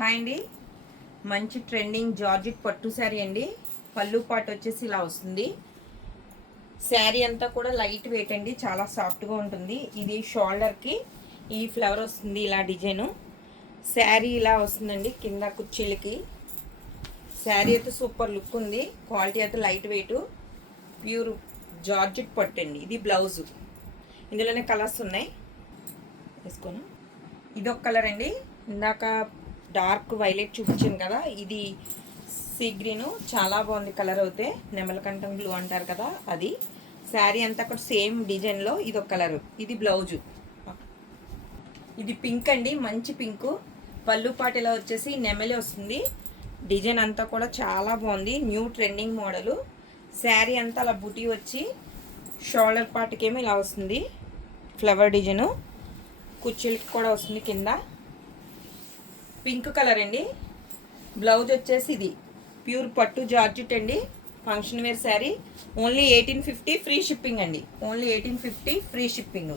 Hi అండి. మంచి trending georgette పట్టు శారీ అండి. పళ్ళు పాటు వచ్చేసి ఇలా వస్తుంది. శారీ అంతా కూడా లైట్ వెయిట్ అండి, చాలా సాఫ్ట్గా ఉంటుంది. ఇది షోల్డర్కి ఈ ఫ్లవర్ వస్తుంది, ఇలా డిజైను. శారీ ఇలా వస్తుందండి కింద కుర్చీలకి. శారీ అయితే సూపర్ లుక్ ఉంది. క్వాలిటీ అయితే లైట్ వెయిట్ ప్యూర్ జార్జెట్ పట్టు అండి. ఇది బ్లౌజు. ఇందులోనే కలర్స్ ఉన్నాయి, వేసుకోను. ఇదొక కలర్ అండి. ఇందాక డార్క్ వైలెట్ చూపించాను కదా, ఇది సీ గ్రీను. చాలా బాగుంది కలర్. అయితే నెమలకంఠం బ్లూ అంటారు కదా, అది. శారీ అంతా కూడా సేమ్ డిజైన్లో ఇదొక కలరు. ఇది బ్లౌజు. ఇది పింక్ అండి, మంచి పింకు. పళ్ళు పాటిలో వచ్చేసి నెమలి వస్తుంది. డిజైన్ అంతా కూడా చాలా బాగుంది, న్యూ ట్రెండింగ్ మోడలు. శారీ అంతా అలా బుటీ వచ్చి షోల్డర్ పార్ట్కేమో ఇలా వస్తుంది ఫ్లవర్ డిజైను. కుర్చీలకి కూడా వస్తుంది కింద. పింక్ కలర్ అండి. బ్లౌజ్ వచ్చేసి ఇది ప్యూర్ పట్టు జార్జెట్ అండి. Function wear sari. Only 1850 free shipping అండి. Only 1850 free shipping.